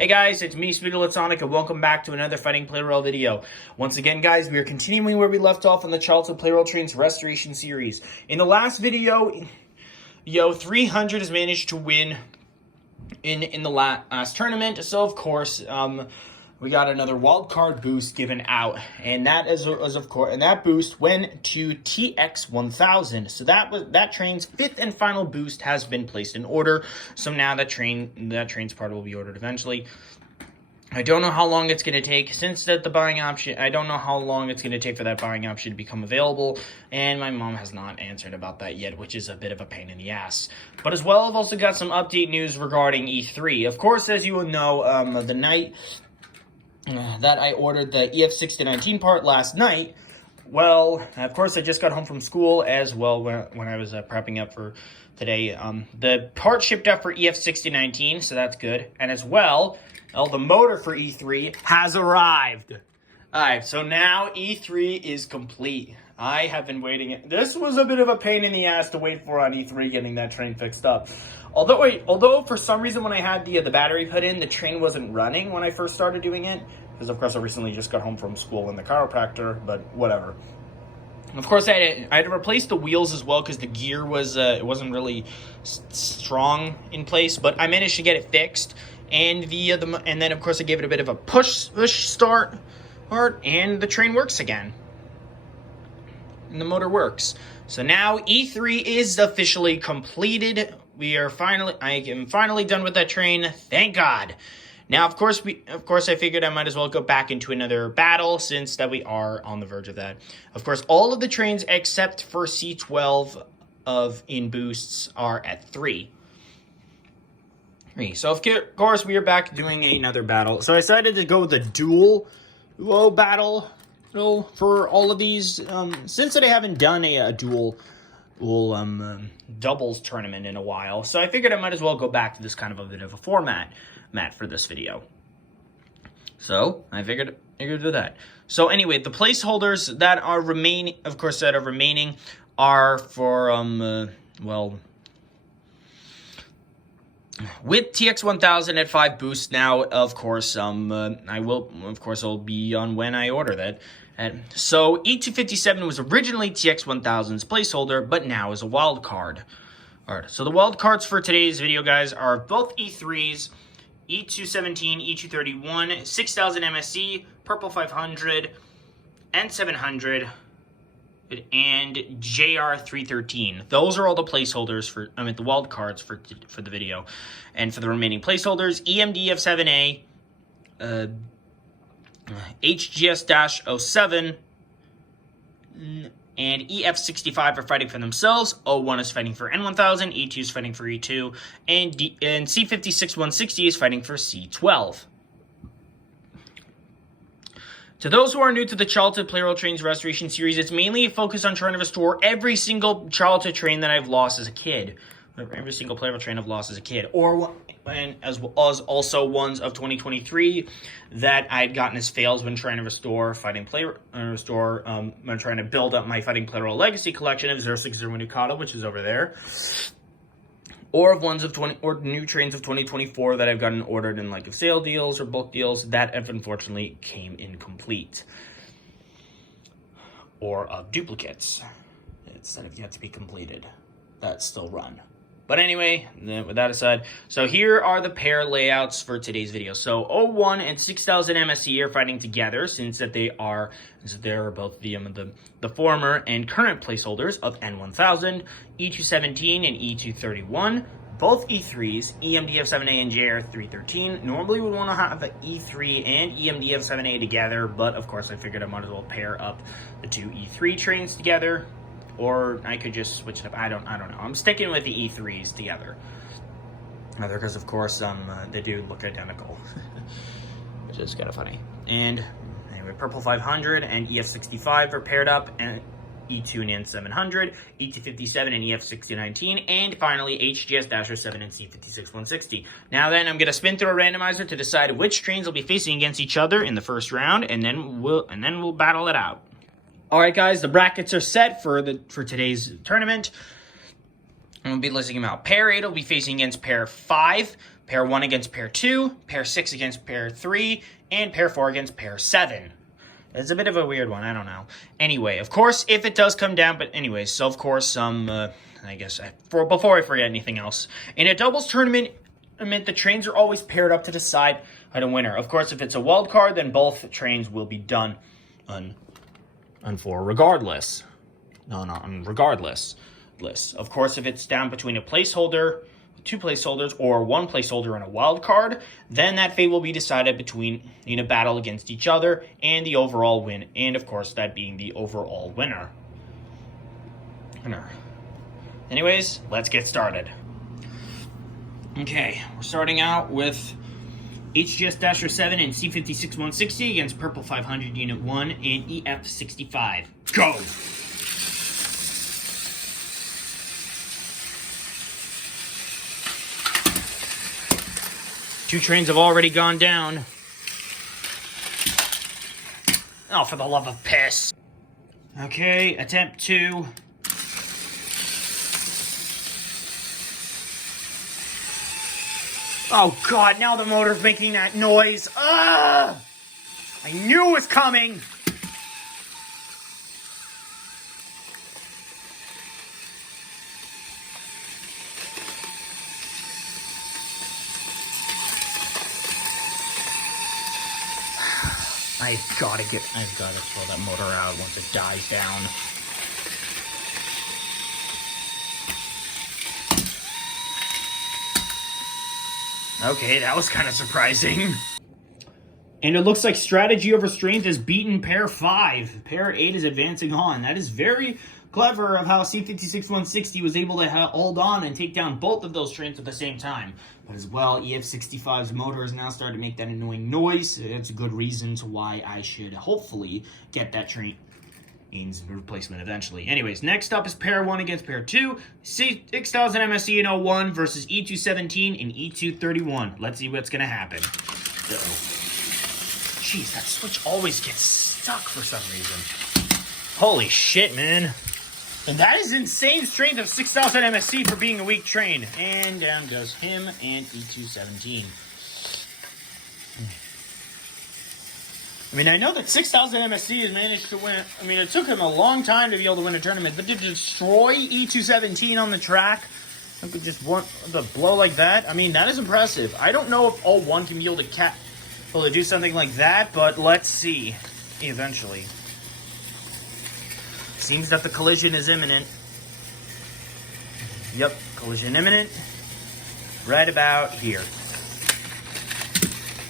Hey guys, it's me, Sonic, and welcome back to another Fighting Plarail video. Once again, guys, we are continuing where we left off on the Childhood Plarail Trains Restoration series. In the last video, 300 has managed to win in the last tournament, so of course, we got another wildcard boost given out, and that that boost went to TX1000. So that train's fifth and final boost has been placed in order. So now that train's part will be ordered eventually. I don't know how long it's going to take since the buying option. I don't know how long it's going to take for that buying option to become available, and my mom has not answered about that yet, which is a bit of a pain in the ass. But as well, I've also got some update news regarding E3. Of course, as you will know, the night that I ordered the EF6019 part last night, well, of course, I just got home from school as well when I was prepping up for today. The part shipped out for EF6019, so that's good. And as well, the motor for E3 has arrived. Alright, so now E3 is complete. I have been waiting. This was a bit of a pain in the ass to wait for on E3 getting that train fixed up. Although for some reason when I had the battery put in, the train wasn't running when I first started doing it. Because of course I recently just got home from school and the chiropractor, but whatever. Of course I had to replace the wheels as well because the gear was it wasn't really strong in place, but I managed to get it fixed. And and then of course I gave it a bit of a push start, and the train works again. And the motor works. So now E3 is officially completed. I am finally done with that train. Thank God. Now, of course, I figured I might as well go back into another battle since that we are on the verge of that. Of course, all of the trains except for C12 in boosts are at 3. So, of course, we are back doing another battle. So I decided to go with a dual battle for all of these. Since I haven't done a dual doubles tournament in a while, so I figured I might as well go back to this kind of a bit of a format for this video. So I figured to do that. So anyway, the placeholders that are remaining, are for with TX1000 at 5 boosts now, of course, it'll be on when I order that. So E257 was originally TX1000's placeholder, but now is a wild card. Alright, so the wild cards for today's video, guys, are both E3s, E217, E231, 6000 MSC, Purple 500, N700, and JR313. Those are all the placeholders the wild cards for the video. And for the remaining placeholders, EMDF7A, HGS-07, and EF65 are fighting for themselves. O1 is fighting for N1000, E2 is fighting for E2, and C56-160 is fighting for C12. To those who are new to the Childhood Plarail Trains Restoration series, it's mainly a focus on trying to restore every single childhood train that I've lost as a kid. Every single Plarail train I've lost as a kid. And as well as also ones of 2023 that I'd gotten as fails when trying to restore when trying to build up my Fighting Plarail Legacy collection of 060 Nucata, which is over there. Or of new trains of 2024 that I've gotten ordered in sale deals or bulk deals that have unfortunately came incomplete. Or of duplicates that have yet to be completed that still run. But anyway, with that aside, so here are the pair layouts for today's video. So O1 and 6000 MSC are fighting together since they are both the former and current placeholders of N1000, E217 and E231, both E3s, EMDF7A and JR313. Normally would want to have the E3 and EMDF7A together, but of course I figured I might as well pair up the two E3 trains together. Or I could just switch it up. I don't know. I'm sticking with the E3s together. Because, of course, they do look identical. Which is kind of funny. And, anyway, Purple 500 and EF65 are paired up. And E2 and N700, E257 and EF6019, and finally HGS-07 and C56-160. Now then, I'm going to spin through a randomizer to decide which trains will be facing against each other in the first round, and then we'll battle it out. Alright guys, the brackets are set for today's tournament. I'm going to be listing them out. Pair 8 will be facing against Pair 5. pair 1 against pair 2, pair 6 against pair 3, and pair 4 against pair 7. It's a bit of a weird one, I don't know. Anyway, of course, if it does come down, but anyways, so of course, before I forget anything else, in a doubles tournament, the trains are always paired up to decide on a winner. Of course, if it's a wild card, then both trains will be done regardless. Regardless. Of course, if it's down between a placeholder, 2 placeholders, or 1 placeholder and a wild card, then that fate will be decided in a battle against each other and the overall win, and of course, that being the overall winner. Anyways, let's get started. Okay, we're starting out with HGS-7 and C56-160 against Purple 500 Unit 1 and EF65. Go! Two trains have already gone down. Oh, for the love of piss. Okay, attempt 2. Oh god, now the motor's making that noise. Ugh! I knew it was coming. I've got to throw that motor out once it dies down. Okay, that was kind of surprising. And it looks like strategy over strength has beaten pair 5. Pair 8 is advancing on. That is very clever of how C56-160 was able to hold on and take down both of those trains at the same time. But as well, EF65's motor is now starting to make that annoying noise. That's a good reason to why I should hopefully get that train's replacement eventually. Anyways, next up is pair 1 against pair 2. 6000 MSE in 01 versus E217 and E231. Let's see what's going to happen. Jeez, that switch always gets stuck for some reason. Holy shit, man. And that is insane strength of 6000 MSC for being a weak train. And down goes him and E217. I mean, I know that 6000 MSC has managed to win. I mean, it took him a long time to be able to win a tournament, but to destroy E217 on the track, I could just want the blow like that. I mean, that is impressive. I don't know if 01 can be able to do something like that, but let's see eventually. Seems that the collision is imminent. Yep, collision imminent. Right about here.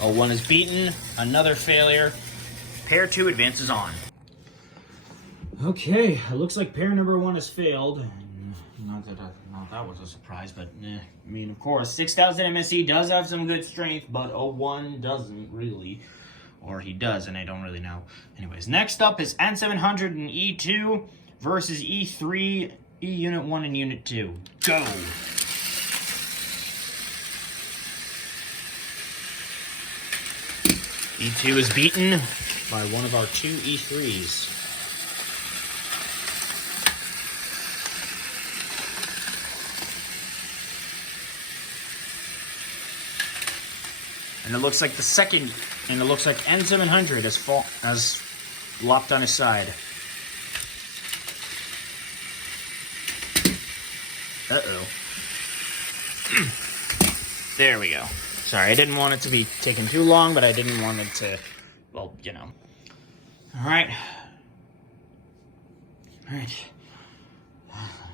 01 is beaten. Another failure. Pair 2 advances on. Okay, it looks like pair number 1 has failed. Not that was a surprise, but I mean, of course, 6000 MSE does have some good strength, but 01 doesn't really. Or he does, and I don't really know. Anyways, next up is N700 and E2 versus E3, E Unit 1 and Unit 2. Go! E2 is beaten by one of our 2 E3s. And it looks like N700 has lopped on his side. Uh-oh. There we go. Sorry, I didn't want it to be taking too long, but I didn't want it to, well, you know. Alright. Alright.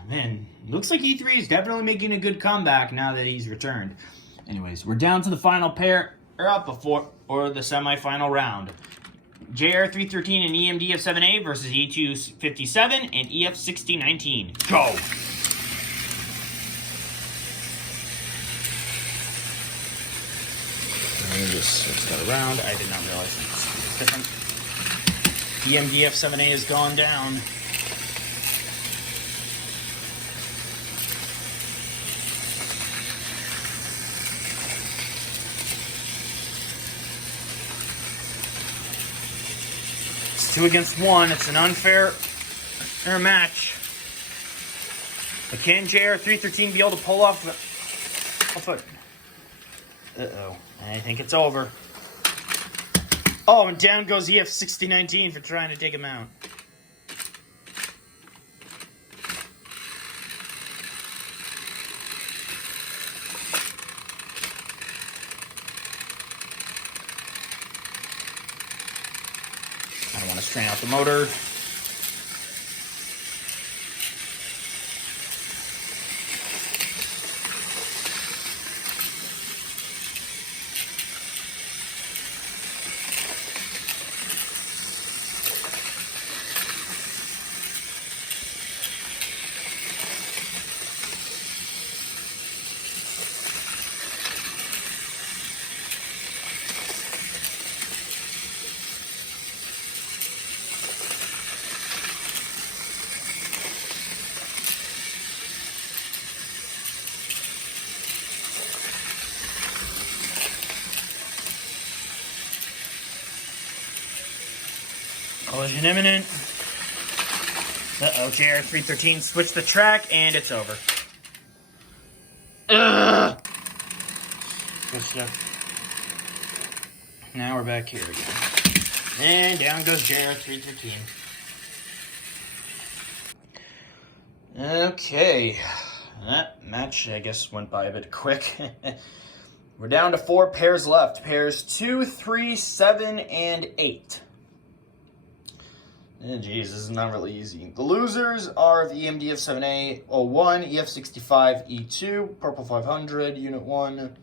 Man, looks like E3 is definitely making a good comeback now that he's returned. Anyways, we're down to the final pair up or the semi-final round. JR313 and EMDF7A versus E257 and EF6019. Go! Let me just switch that around. I did not realize it's different. EMDF7A has gone down. It's 2 against 1. It's an unfair match. But can JR313 be able to pull off Uh-oh. I think it's over. Oh, and down goes EF6019 for trying to take him out. I don't want to strain out the motor. Collision imminent. Uh-oh, JR313 switched the track, and it's over. Ugh! Good stuff. Now we're back here again. And down goes JR313. Okay. That match, I guess, went by a bit quick. We're down to 4 pairs left. Pairs 2, 3, 7, and 8. Geez, this is not really easy. The losers are the EMD F7A 01, EF65 E2, Purple 500, Unit 1,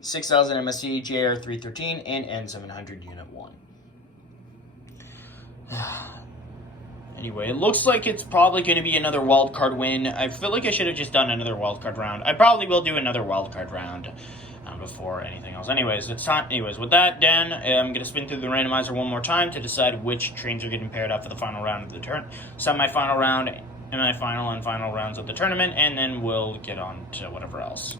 6000 MSE, JR313, and N700 Unit 1. Anyway, it looks like it's probably going to be another wildcard win. I feel like I should have just done another wildcard round. I probably will do another wildcard round before anything else. Anyways, it's time. Anyways, with that, Dan, I'm going to spin through the randomizer one more time to decide which trains are getting paired up for the final round of the semi-final round, semi-final and final rounds of the tournament, and then we'll get on to whatever else.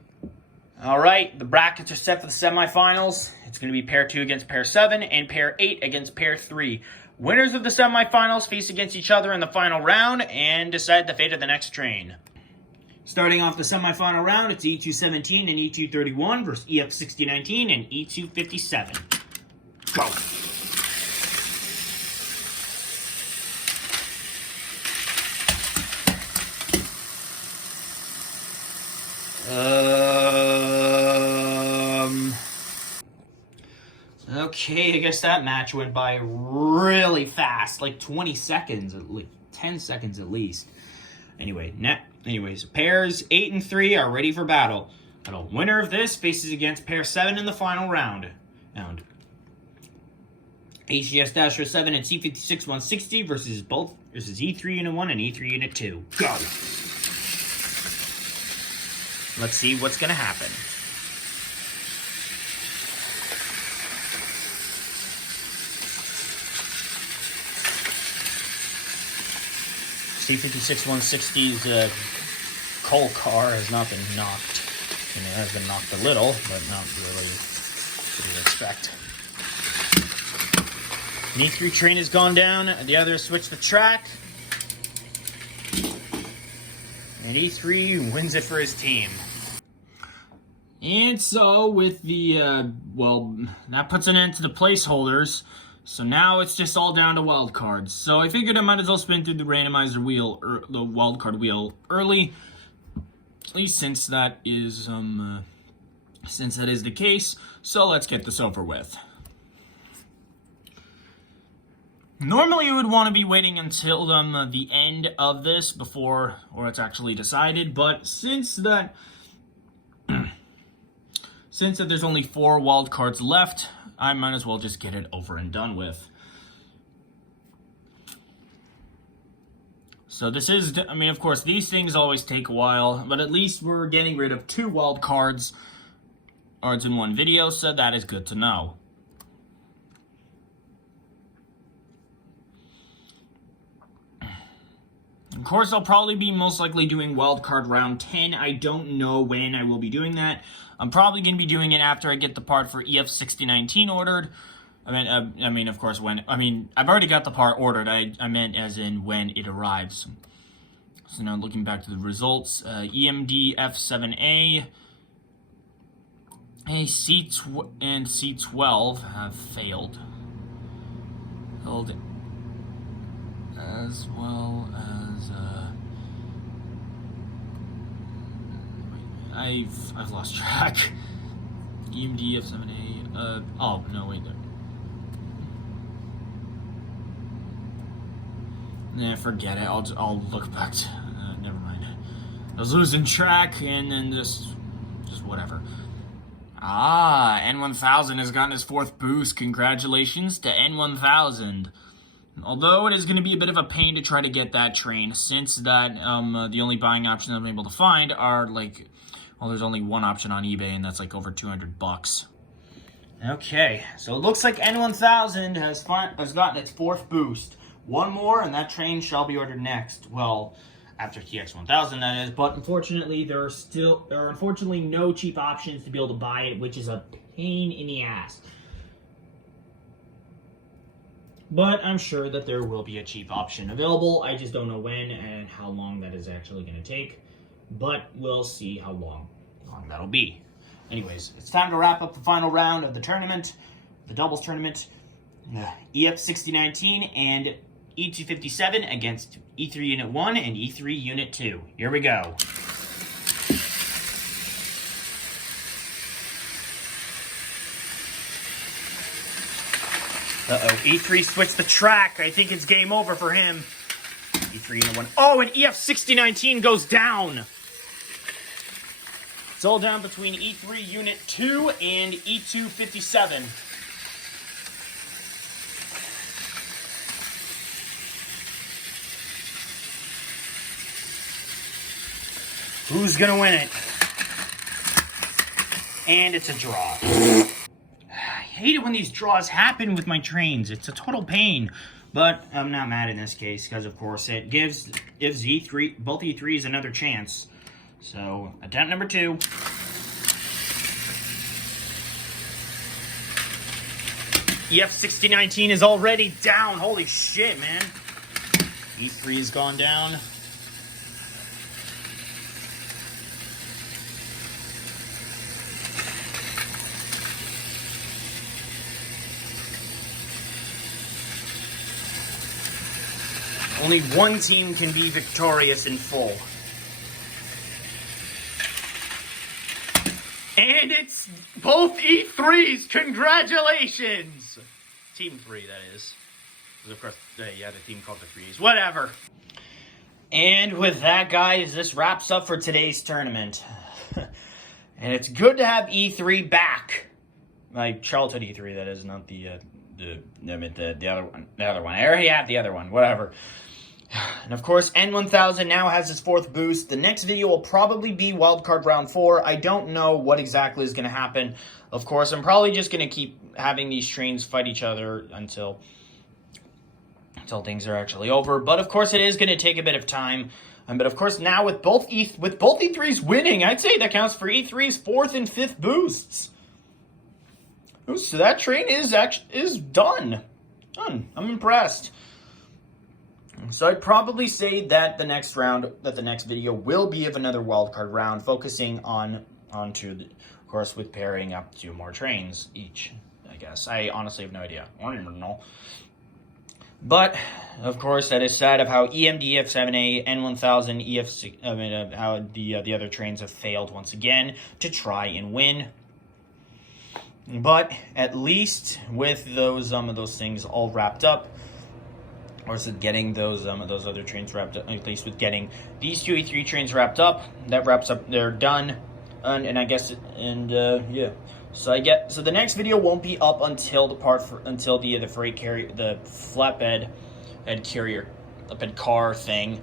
All right, the brackets are set for the semifinals. It's going to be pair 2 against pair 7 and pair 8 against pair 3. Winners of the semifinals face against each other in the final round and decide the fate of the next train. Starting off the semifinal round, it's E217 and E231 versus EF6019 and E257. Go! Okay, I guess that match went by really fast, like 20 seconds, at least 10 seconds at least. Anyways, pairs 8 and 3 are ready for battle. The winner of this faces against pair 7 in the final round. HGS-07 and C56-160 versus E3 Unit 1 and E3 Unit 2. Go! Let's see what's going to happen. C56-160's coal car has not been knocked. I mean, it has been knocked a little, but not really what you'd expect. An E3 train has gone down. The other switched the track. And E3 wins it for his team. And so with the, that puts an end to the placeholders. So now it's just all down to wild cards. So I figured I might as well spin through the randomizer wheel, or the wild card wheel early. At least since that is the case. So let's get this over with. Normally you would want to be waiting until the end of this before, or it's actually decided. But since that there's only 4 wild cards left, I might as well just get it over and done with. So this is, I mean, of course, these things always take a while, but at least we're getting rid of 2 wild cards in one video, so that is good to know. Of course, I'll probably be most likely doing wildcard round 10. I don't know when I will be doing that. I'm probably going to be doing it after I get the part for EF6019 ordered. I mean, of course, I've already got the part ordered. I meant as in when it arrives. So now looking back to the results, EMD F7A A and C12 have failed. As well as I've lost track. EMD F7A. Oh no, wait. Nah, forget it. I'll look back to. Never mind. I was losing track, and then just whatever. N1000 has gotten his 4th boost. Congratulations to N1000. Although it is going to be a bit of a pain to try to get that train, since that the only buying options I'm able to find are like, well, there's only one option on eBay, and that's like over $200. Okay, so it looks like N1000 has gotten its 4th boost. One more, and that train shall be ordered next. Well, after TX1000, that is. But unfortunately, there are unfortunately no cheap options to be able to buy it, which is a pain in the ass. But I'm sure that there will be a cheap option available. I just don't know when and how long that is actually going to take. But we'll see how long that'll be. Anyways, it's time to wrap up the final round of the tournament, the doubles tournament. EF6019 and E257 against E3 Unit 1 and E3 Unit 2. Here we go. Uh-oh, E3 switched the track. I think it's game over for him. E3 Unit 1. Oh, and EF6019 goes down. It's all down between E3 Unit 2 and E257. Who's gonna win it? And it's a draw. I hate it when these draws happen with my trains. It's a total pain. But I'm not mad in this case, because of course it gives E3, both E3s another chance. So, attempt number 2. EF6019 is already down. Holy shit, man. E3 has gone down. Only one team can be victorious in full. And it's both E3s. Congratulations! Team 3, that is. Because of course, yeah, the team called the 3s. Whatever. And with that, guys, this wraps up for today's tournament. And it's good to have E3 back. My childhood E3, that is, not the other one. The other one. I already have the other one. Whatever. And of course, N1000 now has its 4th boost. The next video will probably be Wildcard Round 4. I don't know what exactly is going to happen. Of course, I'm probably just going to keep having these trains fight each other until things are actually over. But of course, it is going to take a bit of time. But of course, now with both E3s winning, I'd say that counts for E3's 4th and 5th boosts. So that train is done. Done. I'm impressed. So I'd probably say that the next video will be of another wildcard round, focusing onto, of course, with pairing up 2 more trains each, I guess. I honestly have no idea. I don't even know. But, of course, that is sad of how EMD, F7A, N1000, how the other trains have failed once again to try and win. But at least with those things all wrapped up, or is it getting those other trains wrapped up? At least with getting these 2 E3 trains wrapped up, that wraps up. They're done, and I guess yeah. So the next video won't be up until the freight carrier, the flatbed and carrier, flatbed car thing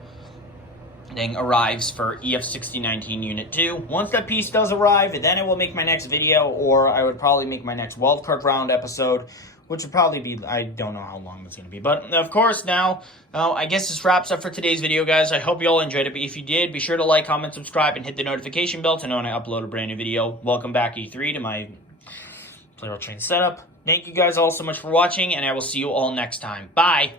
arrives for EF6019 Unit 2. Once that piece does arrive, then I will make my next video, or I would probably make my next wildcard round episode, which would probably be, I don't know how long it's going to be. But, of course, now, I guess this wraps up for today's video, guys. I hope you all enjoyed it. But if you did, be sure to like, comment, subscribe, and hit the notification bell to know when I upload a brand new video. Welcome back, E3, to my Plarail Train setup. Thank you guys all so much for watching, and I will see you all next time. Bye!